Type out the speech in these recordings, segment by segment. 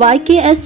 YKS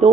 2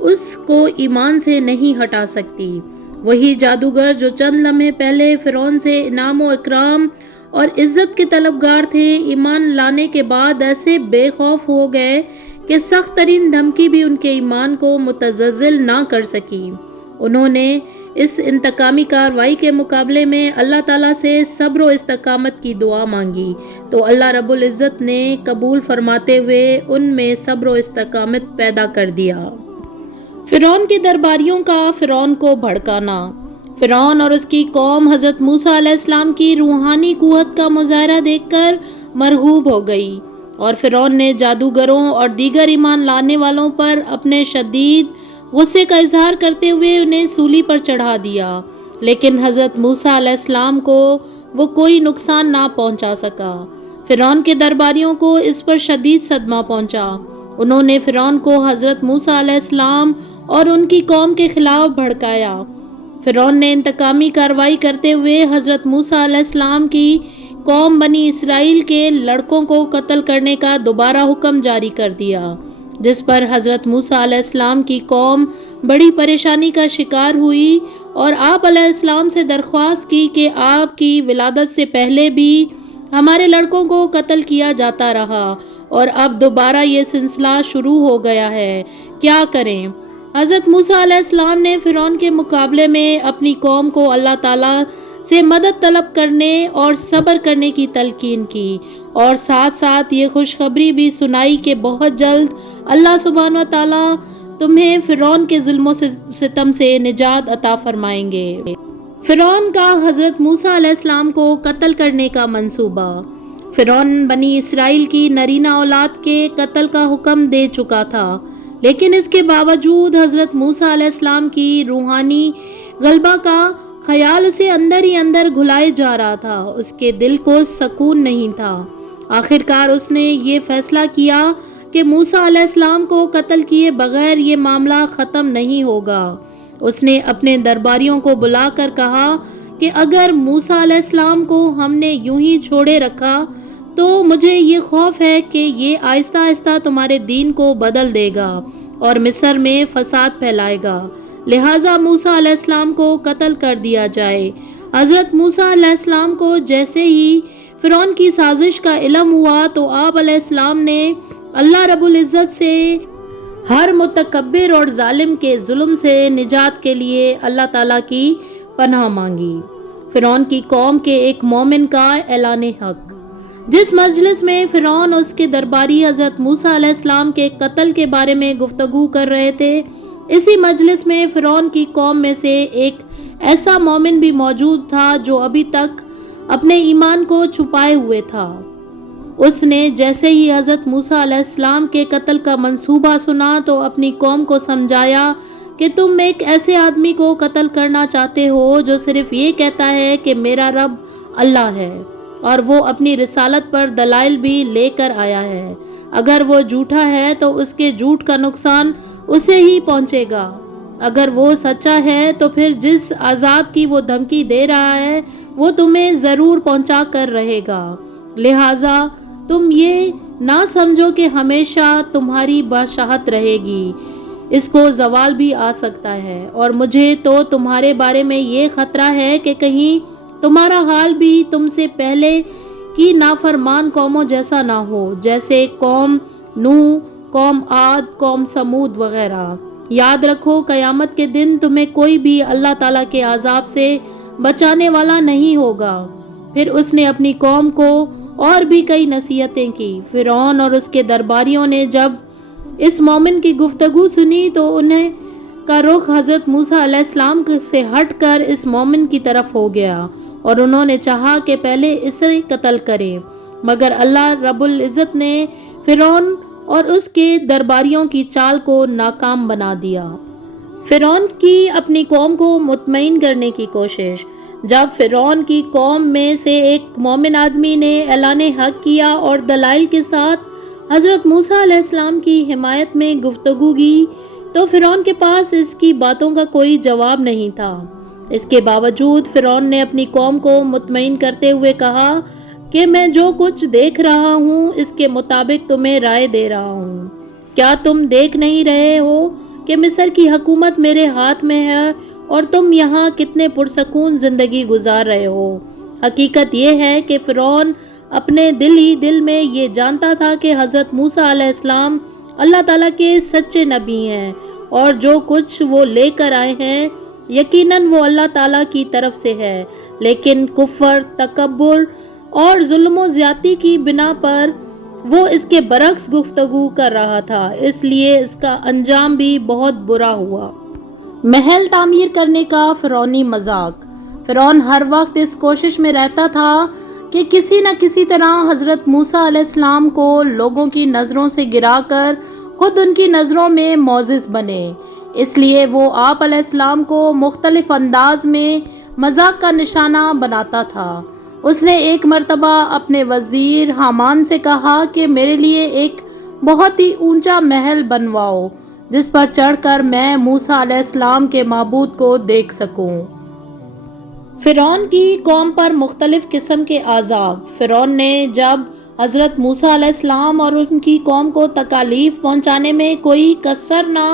اس کو ایمان سے نہیں ہٹا سکتی۔ وہی جادوگر جو چند لمحے پہلے فرعون سے انعام و اکرام اور عزت کے طلبگار تھے، ایمان لانے کے بعد ایسے بے خوف ہو گئے کہ سخت ترین دھمکی بھی ان کے ایمان کو متزلزل نہ کر سکی۔ انہوں نے اس انتقامی کارروائی کے مقابلے میں اللہ تعالیٰ سے صبر و استقامت کی دعا مانگی تو اللہ رب العزت نے قبول فرماتے ہوئے ان میں صبر و استقامت پیدا کر دیا۔ فرعون کے درباریوں کا فرعون کو بھڑکانا۔ فرعون اور اس کی قوم حضرت موسیٰ علیہ السلام کی روحانی قوت کا مظاہرہ دیکھ کر مرعوب ہو گئی، اور فرعون نے جادوگروں اور دیگر ایمان لانے والوں پر اپنے شدید غصے کا اظہار کرتے ہوئے انہیں سولی پر چڑھا دیا، لیکن حضرت موسیٰ علیہ السلام کو وہ کوئی نقصان نہ پہنچا سکا۔ فرعون کے درباریوں کو اس پر شدید صدمہ پہنچا۔ انہوں نے فرعون کو حضرت موسیٰ علیہ السلام اور ان کی قوم کے خلاف بھڑکایا۔ فرعون نے انتقامی کارروائی کرتے ہوئے حضرت موسیٰ علیہ السلام کی قوم بنی اسرائیل کے لڑکوں کو قتل کرنے کا دوبارہ حکم جاری کر دیا، جس پر حضرت موسیٰ علیہ السلام کی قوم بڑی پریشانی کا شکار ہوئی اور آپ علیہ السلام سے درخواست کی کہ آپ کی ولادت سے پہلے بھی ہمارے لڑکوں کو قتل کیا جاتا رہا اور اب دوبارہ یہ سلسلہ شروع ہو گیا ہے، کیا کریں؟ حضرت موسیٰ علیہ السلام نے فرعون کے مقابلے میں اپنی قوم کو اللہ تعالیٰ سے مدد طلب کرنے اور صبر کرنے کی تلقین کی، اور ساتھ ساتھ یہ خوشخبری بھی سنائی کہ بہت جلد اللہ سبحانہ و تعالیٰ تمہیں فرعون کے ظلم و ستم سے نجات عطا فرمائیں گے۔ فرعون کا حضرت موسیٰ علیہ السلام کو قتل کرنے کا منصوبہ۔ فرعون بنی اسرائیل کی نرینہ اولاد کے قتل کا حکم دے چکا تھا، لیکن اس کے باوجود حضرت موسیٰ علیہ السلام کی روحانی غلبہ کا خیال اسے اندر ہی اندر گھلائے جا رہا تھا۔ اس کے دل کو سکون نہیں تھا۔ آخرکار اس نے یہ فیصلہ کیا کہ موسیٰ علیہ السلام کو قتل کیے بغیر یہ معاملہ ختم نہیں ہوگا۔ اس نے اپنے درباریوں کو بلا کر کہا کہ اگر موسیٰ علیہ السلام کو ہم نے یوں ہی چھوڑے رکھا تو مجھے یہ خوف ہے کہ یہ آہستہ آہستہ تمہارے دین کو بدل دے گا اور مصر میں فساد پھیلائے گا، لہٰذا موسیٰ علیہ السلام کو قتل کر دیا جائے۔ حضرت موسیٰ علیہ السلام کو جیسے ہی فرعون کی سازش کا علم ہوا تو آپ علیہ السلام نے اللہ رب العزت سے ہر متکبر اور ظالم کے ظلم سے نجات کے لیے اللہ تعالیٰ کی پناہ مانگی۔ فرعون کی قوم کے ایک مومن کا اعلان حق۔ جس مجلس میں فرعون اس کے درباری حضرت موسیٰ علیہ السلام کے قتل کے بارے میں گفتگو کر رہے تھے، اسی مجلس میں فرعون کی قوم میں سے ایک ایسا مومن بھی موجود تھا جو ابھی تک اپنے ایمان کو چھپائے ہوئے تھا۔ اس نے جیسے ہی حضرت موسیٰ علیہ السلام کے قتل کا منصوبہ سنا تو اپنی قوم کو سمجھایا کہ تم ایک ایسے آدمی کو قتل کرنا چاہتے ہو جو صرف یہ کہتا ہے کہ میرا رب اللہ ہے، اور وہ اپنی رسالت پر دلائل بھی لے کر آیا ہے۔ اگر وہ جھوٹا ہے تو اس کے جھوٹ کا نقصان اسے ہی پہنچے گا، اگر وہ سچا ہے تو پھر جس عذاب کی وہ دھمکی دے رہا ہے وہ تمہیں ضرور پہنچا کر رہے گا، لہٰذا تم یہ نہ سمجھو کہ ہمیشہ تمہاری بادشاہت رہے گی، اس کو زوال بھی آ سکتا ہے، اور مجھے تو تمہارے بارے میں یہ خطرہ ہے کہ کہیں تمہارا حال بھی تم سے پہلے کی نافرمان قوموں جیسا نہ ہو، جیسے قوم نوح، قوم عاد، قوم سمود وغیرہ۔ یاد رکھو قیامت کے دن تمہیں کوئی بھی اللہ تعالیٰ کے عذاب سے بچانے والا نہیں ہوگا۔ پھر اس نے اپنی قوم کو اور بھی کئی نصیحتیں کی۔ فرعون اور اس کے درباریوں نے جب اس مومن کی گفتگو سنی تو انہیں کا رخ حضرت موسیٰ علیہ السلام سے ہٹ کر اس مومن کی طرف ہو گیا، اور انہوں نے چاہا کہ پہلے اسے قتل کریں، مگر اللہ رب العزت نے فرعون اور اس کے درباریوں کی چال کو ناکام بنا دیا۔ فرعون کی اپنی قوم کو مطمئن کرنے کی کوشش۔ جب فرعون کی قوم میں سے ایک مومن آدمی نے اعلان حق کیا اور دلائل کے ساتھ حضرت موسیٰ علیہ السلام کی حمایت میں گفتگو کی تو فرعون کے پاس اس کی باتوں کا کوئی جواب نہیں تھا۔ اس کے باوجود فرعون نے اپنی قوم کو مطمئن کرتے ہوئے کہا کہ میں جو کچھ دیکھ رہا ہوں اس کے مطابق تمہیں رائے دے رہا ہوں۔ کیا تم دیکھ نہیں رہے ہو کہ مصر کی حکومت میرے ہاتھ میں ہے اور تم یہاں کتنے پرسکون زندگی گزار رہے ہو۔ حقیقت یہ ہے کہ فرعون اپنے دل ہی دل میں یہ جانتا تھا کہ حضرت موسیٰ علیہ السلام اللہ تعالیٰ کے سچے نبی ہیں اور جو کچھ وہ لے کر آئے ہیں یقیناً وہ اللہ تعالیٰ کی طرف سے ہے، لیکن کفر، تکبر اور ظلم و زیادتی کی بنا پر وہ اس کے برعکس گفتگو کر رہا تھا، اس لیے اس کا انجام بھی بہت برا ہوا۔ محل تعمیر کرنے کا فرعونی مذاق۔ فرعون ہر وقت اس کوشش میں رہتا تھا کہ کسی نہ کسی طرح حضرت موسیٰ علیہ السلام کو لوگوں کی نظروں سے گرا کر خود ان کی نظروں میں معزز بنے، اس لیے وہ آپ علیہ السلام کو مختلف انداز میں مذاق کا نشانہ بناتا تھا۔ اس نے ایک مرتبہ اپنے وزیر حامان سے کہا کہ میرے لیے ایک بہت ہی اونچا محل بنواؤ جس پر چڑھ کر میں موسیٰ علیہ السلام کے معبود کو دیکھ سکوں۔ فرعون کی قوم پر مختلف قسم کے عذاب۔ فرعون نے جب حضرت موسیٰ علیہ السلام اور ان کی قوم کو تکالیف پہنچانے میں کوئی کسر نہ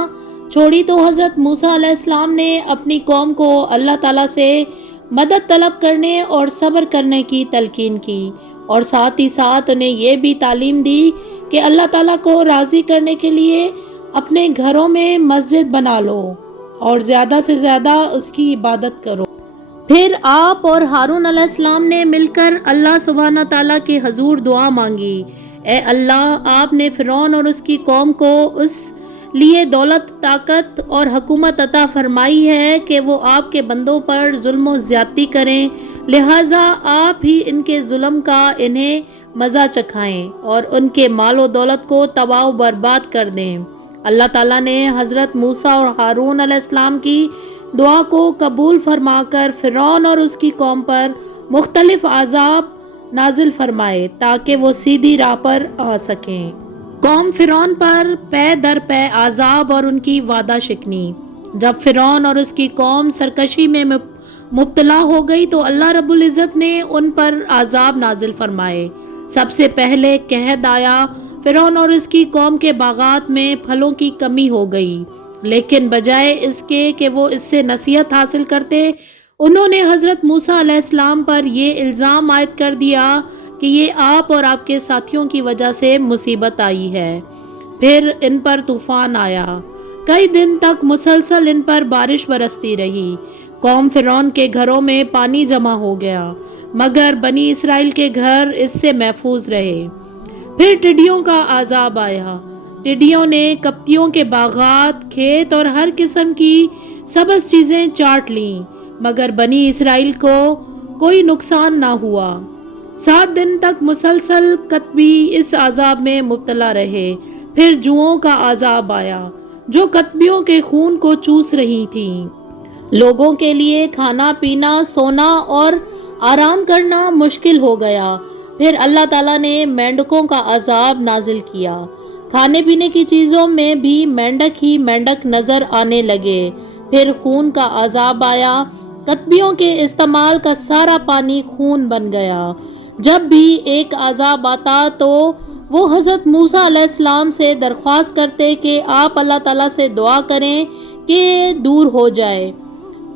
چھوڑی تو حضرت موسیٰ علیہ السلام نے اپنی قوم کو اللہ تعالیٰ سے مدد طلب کرنے اور صبر کرنے کی تلقین کی اور ساتھ ہی ساتھ انہیں یہ بھی تعلیم دی کہ اللہ تعالیٰ کو راضی کرنے کے لیے اپنے گھروں میں مسجد بنا لو اور زیادہ سے زیادہ اس کی عبادت کرو۔ پھر آپ اور ہارون علیہ السلام نے مل کر اللہ سبحانہ تعالیٰ کے حضور دعا مانگی، اے اللہ، آپ نے فرعون اور اس کی قوم کو اس لیے دولت، طاقت اور حکومت عطا فرمائی ہے کہ وہ آپ کے بندوں پر ظلم و زیادتی کریں، لہٰذا آپ ہی ان کے ظلم کا انہیں مزہ چکھائیں اور ان کے مال و دولت کو تباہ و برباد کر دیں۔ اللہ تعالیٰ نے حضرت موسیٰ اور ہارون علیہ السلام کی دعا کو قبول فرما کر فرعون اور اس کی قوم پر مختلف عذاب نازل فرمائے تاکہ وہ سیدھی راہ پر آ سکیں۔ قوم فرعون پر پے در پے عذاب اور ان کی وعدہ شکنی۔ جب فرعون اور اس کی قوم سرکشی میں مبتلا ہو گئی تو اللہ رب العزت نے ان پر عذاب نازل فرمائے۔ سب سے پہلے قحط آیا، فرعون اور اس کی قوم کے باغات میں پھلوں کی کمی ہو گئی، لیکن بجائے اس کے کہ وہ اس سے نصیحت حاصل کرتے، انہوں نے حضرت موسیٰ علیہ السلام پر یہ الزام عائد کر دیا کہ یہ آپ اور آپ کے ساتھیوں کی وجہ سے مصیبت آئی ہے۔ پھر ان پر طوفان آیا، کئی دن تک مسلسل ان پر بارش برستی رہی۔ قوم فرعون کے گھروں میں پانی جمع ہو گیا، مگر بنی اسرائیل کے گھر اس سے محفوظ رہے۔ پھر ٹڈیوں کا عذاب آیا، ٹڈیوں نے کپتیوں کے باغات، کھیت اور ہر قسم کی سبز چیزیں چاٹ لیں، مگر بنی اسرائیل کو کوئی نقصان نہ ہوا۔ 7 دن تک مسلسل کتبی اس عذاب میں مبتلا رہے۔ پھر جوؤں کا عذاب آیا جو کتبیوں کے خون کو چوس رہی تھیں۔ لوگوں کے لیے کھانا پینا، سونا اور آرام کرنا مشکل ہو گیا۔ پھر اللہ تعالیٰ نے مینڈکوں کا عذاب نازل کیا، کھانے پینے کی چیزوں میں بھی مینڈک ہی مینڈک نظر آنے لگے۔ پھر خون کا عذاب آیا، کتبیوں کے استعمال کا سارا پانی خون بن گیا۔ جب بھی ایک عذاب آتا تو وہ حضرت موسیٰ علیہ السلام سے درخواست کرتے کہ آپ اللہ تعالیٰ سے دعا کریں کہ دور ہو جائے،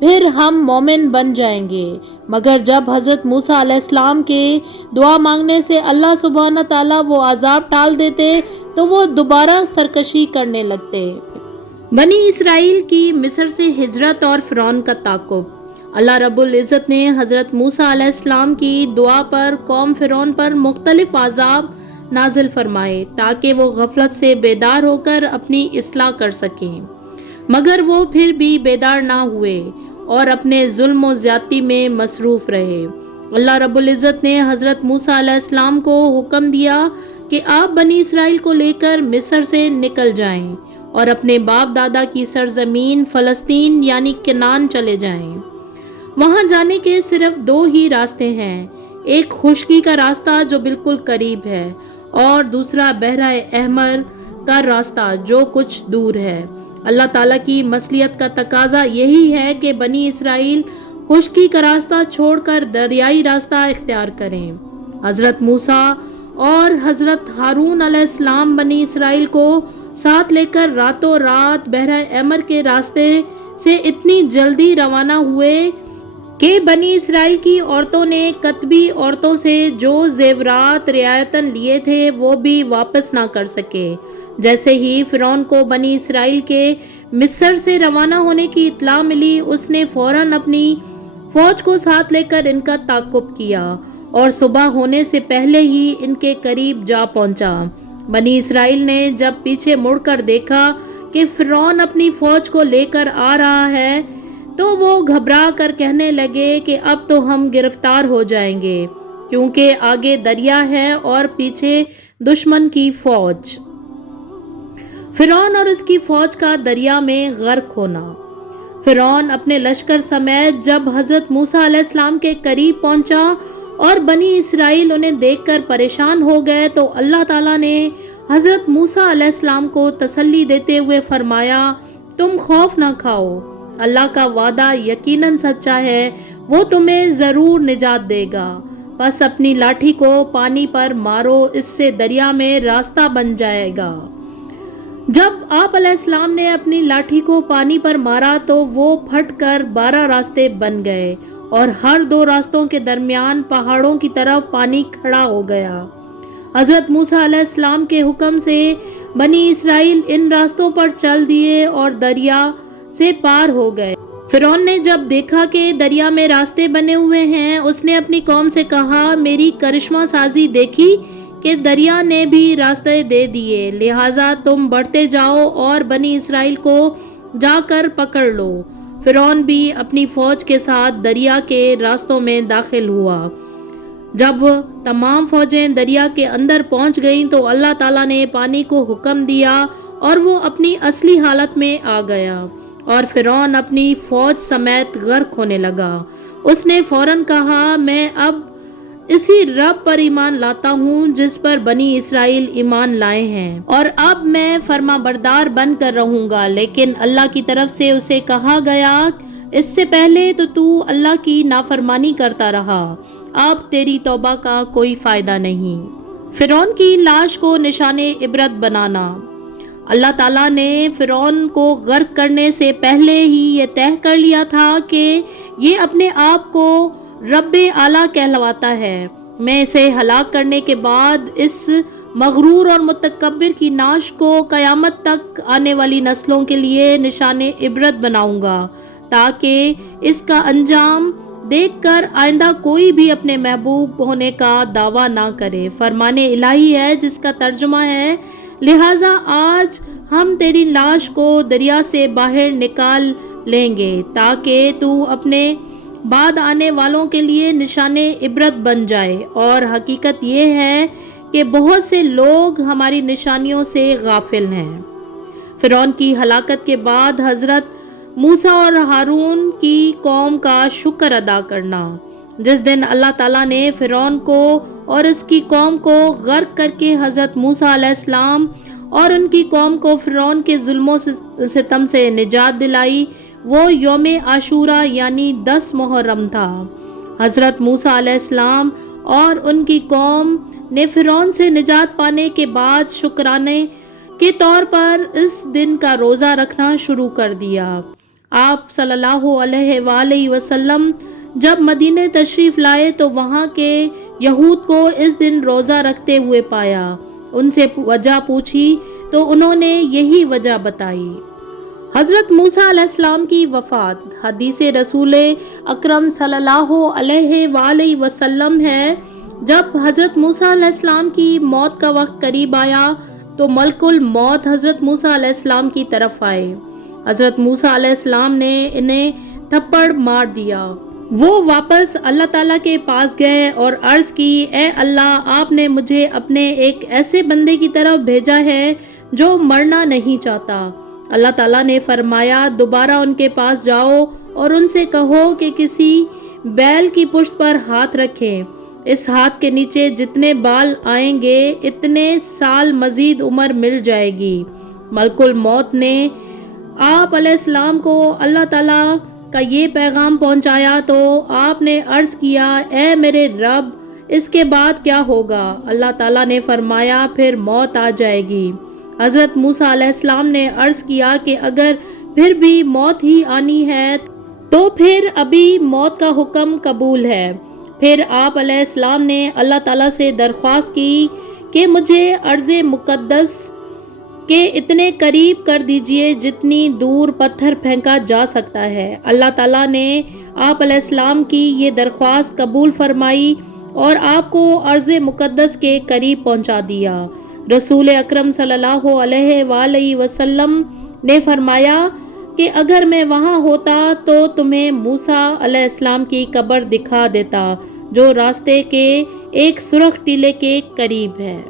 پھر ہم مومن بن جائیں گے، مگر جب حضرت موسیٰ علیہ السلام کے دعا مانگنے سے اللہ سبحانہ تعالیٰ وہ عذاب ٹال دیتے تو وہ دوبارہ سرکشی کرنے لگتے۔ بنی اسرائیل کی مصر سے ہجرت اور فرعون کا تعاقب۔ اللہ رب العزت نے حضرت موسیٰ علیہ السلام کی دعا پر قوم فرعون پر مختلف عذاب نازل فرمائے تاکہ وہ غفلت سے بیدار ہو کر اپنی اصلاح کر سکیں، مگر وہ پھر بھی بیدار نہ ہوئے اور اپنے ظلم و زیادتی میں مصروف رہے۔ اللہ رب العزت نے حضرت موسیٰ علیہ السلام کو حکم دیا کہ آپ بنی اسرائیل کو لے کر مصر سے نکل جائیں اور اپنے باپ دادا کی سرزمین فلسطین یعنی کنعان چلے جائیں۔ وہاں جانے کے صرف 2 ہی راستے ہیں، ایک خشکی کا راستہ جو بالکل قریب ہے اور دوسرا بحرہ احمر کا راستہ جو کچھ دور ہے۔ اللہ تعالیٰ کی مصلحت کا تقاضا یہی ہے کہ بنی اسرائیل خشکی کا راستہ چھوڑ کر دریائی راستہ اختیار کریں۔ حضرت موسیٰ اور حضرت ہارون علیہ السلام بنی اسرائیل کو ساتھ لے کر راتوں رات بحر احمر کے راستے سے اتنی جلدی روانہ ہوئے کہ بنی اسرائیل کی عورتوں نے کتبی عورتوں سے جو زیورات رعایتاً لیے تھے وہ بھی واپس نہ کر سکے۔ جیسے ہی فرعون کو بنی اسرائیل کے مصر سے روانہ ہونے کی اطلاع ملی، اس نے فوراً اپنی فوج کو ساتھ لے کر ان کا تعاقب کیا اور صبح ہونے سے پہلے ہی ان کے قریب جا پہنچا۔ بنی اسرائیل نے جب پیچھے مڑ کر دیکھا کہ فرعون اپنی فوج کو لے کر آ رہا ہے تو وہ گھبرا کر کہنے لگے کہ اب تو ہم گرفتار ہو جائیں گے، کیونکہ آگے دریا ہے اور پیچھے دشمن کی فوج۔ فرعون اور اس کی فوج کا دریا میں غرق ہونا۔ فرعون اپنے لشکر سمیت جب حضرت موسیٰ علیہ السلام کے قریب پہنچا اور بنی اسرائیل انہیں دیکھ کر پریشان ہو گئے تو اللہ تعالیٰ نے حضرت موسیٰ علیہ السلام کو تسلی دیتے ہوئے فرمایا، تم خوف نہ کھاؤ، اللہ کا وعدہ یقیناً سچا ہے، وہ تمہیں ضرور نجات دے گا۔ بس اپنی لاٹھی کو پانی پر مارو، اس سے دریا میں راستہ بن جائے گا۔ جب آپ علیہ السلام نے اپنی لاٹھی کو پانی پر مارا تو وہ پھٹ کر 12 راستے بن گئے اور ہر 2 راستوں کے درمیان پہاڑوں کی طرف پانی کھڑا ہو گیا۔ حضرت موسیٰ علیہ السلام کے حکم سے بنی اسرائیل ان راستوں پر چل دیے اور دریا سے پار ہو گئے۔ فرعون نے جب دیکھا کہ دریا میں راستے بنے ہوئے ہیں، اس نے اپنی قوم سے کہا، میری کرشمہ سازی دیکھی کہ دریا نے بھی راستے دے دیے، لہٰذا تم بڑھتے جاؤ اور بنی اسرائیل کو جا کر پکڑ لو۔ فرعون بھی اپنی فوج کے ساتھ دریا کے راستوں میں داخل ہوا۔ جب تمام فوجیں دریا کے اندر پہنچ گئیں تو اللہ تعالیٰ نے پانی کو حکم دیا اور وہ اپنی اصلی حالت میں آ گیا اور فرعون اپنی فوج سمیت غرق ہونے لگا۔ اس نے فوراً کہا، میں اب اسی رب پر ایمان لاتا ہوں جس پر بنی اسرائیل ایمان لائے ہیں، اور اب میں فرما بردار بن کر رہوں گا۔ لیکن اللہ کی طرف سے اسے کہا گیا، اس سے پہلے تو اللہ کی نافرمانی کرتا رہا، اب تیری توبہ کا کوئی فائدہ نہیں۔ فرعون کی لاش کو نشان عبرت بنانا۔ اللہ تعالیٰ نے فرعون کو غرق کرنے سے پہلے ہی یہ طے کر لیا تھا کہ یہ اپنے آپ کو رب اعلیٰ کہلواتا ہے۔ میں اسے ہلاک کرنے کے بعد اس مغرور اور متکبر کی نعش کو قیامت تک آنے والی نسلوں کے لیے نشان عبرت بناؤں گا، تاکہ اس کا انجام دیکھ کر آئندہ کوئی بھی اپنے محبوب ہونے کا دعویٰ نہ کرے۔ فرمان الہی ہے جس کا ترجمہ ہے، لہٰذا آج ہم تیری لاش کو دریا سے باہر نکال لیں گے تاکہ تو اپنے بعد آنے والوں کے لیے نشان عبرت بن جائے، اور حقیقت یہ ہے کہ بہت سے لوگ ہماری نشانیوں سے غافل ہیں۔ فرعون کی ہلاکت کے بعد حضرت موسیٰ اور ہارون کی قوم کا شکر ادا کرنا۔ جس دن اللہ تعالیٰ نے فرعون کو اور اس کی قوم کو غرق کر کے حضرت موسیٰ علیہ السلام اور ان کی قوم کو فرعون کے ظلم و ستم سے نجات دلائی، وہ یوم عاشوراء یعنی 10 محرم تھا۔ حضرت موسیٰ علیہ السلام اور ان کی قوم نے فرعون سے نجات پانے کے بعد شکرانے کے طور پر اس دن کا روزہ رکھنا شروع کر دیا۔ آپ صلی اللہ علیہ وآلہ وسلم جب مدینہ تشریف لائے تو وہاں کے یہود کو اس دن روزہ رکھتے ہوئے پایا۔ ان سے وجہ پوچھی تو انہوں نے یہی وجہ بتائی۔ حضرت موسیٰ علیہ السلام کی وفات۔ حدیث رسول اکرم صلی اللہ علیہ وآلہ وسلم ہے، جب حضرت موسیٰ علیہ السلام کی موت کا وقت قریب آیا تو ملک الموت حضرت موسیٰ علیہ السلام کی طرف آئے۔ حضرت موسیٰ علیہ السلام نے انہیں تھپڑ مار دیا۔ وہ واپس اللہ تعالیٰ کے پاس گئے اور عرض کی، اے اللہ، آپ نے مجھے اپنے ایک ایسے بندے کی طرف بھیجا ہے جو مرنا نہیں چاہتا۔ اللہ تعالیٰ نے فرمایا، دوبارہ ان کے پاس جاؤ اور ان سے کہو کہ کسی بیل کی پشت پر ہاتھ رکھیں، اس ہاتھ کے نیچے جتنے بال آئیں گے اتنے سال مزید عمر مل جائے گی۔ ملک الموت نے آپ علیہ السلام کو اللہ تعالیٰ کا یہ پیغام پہنچایا تو آپ نے عرض کیا، اے میرے رب، اس کے بعد کیا ہوگا؟ اللہ تعالیٰ نے فرمایا، پھر موت آ جائے گی۔ حضرت موسیٰ علیہ السلام نے عرض کیا کہ اگر پھر بھی موت ہی آنی ہے تو پھر ابھی موت کا حکم قبول ہے۔ پھر آپ علیہ السلام نے اللہ تعالیٰ سے درخواست کی کہ مجھے ارض مقدس کے اتنے قریب کر دیجئے جتنی دور پتھر پھینکا جا سکتا ہے۔ اللہ تعالیٰ نے آپ علیہ السلام کی یہ درخواست قبول فرمائی اور آپ کو ارض مقدس کے قریب پہنچا دیا۔ رسول اکرم صلی اللہ علیہ وآلہ وسلم نے فرمایا کہ اگر میں وہاں ہوتا تو تمہیں موسیٰ علیہ السلام کی قبر دکھا دیتا جو راستے کے ایک سرخ ٹیلے کے قریب ہے۔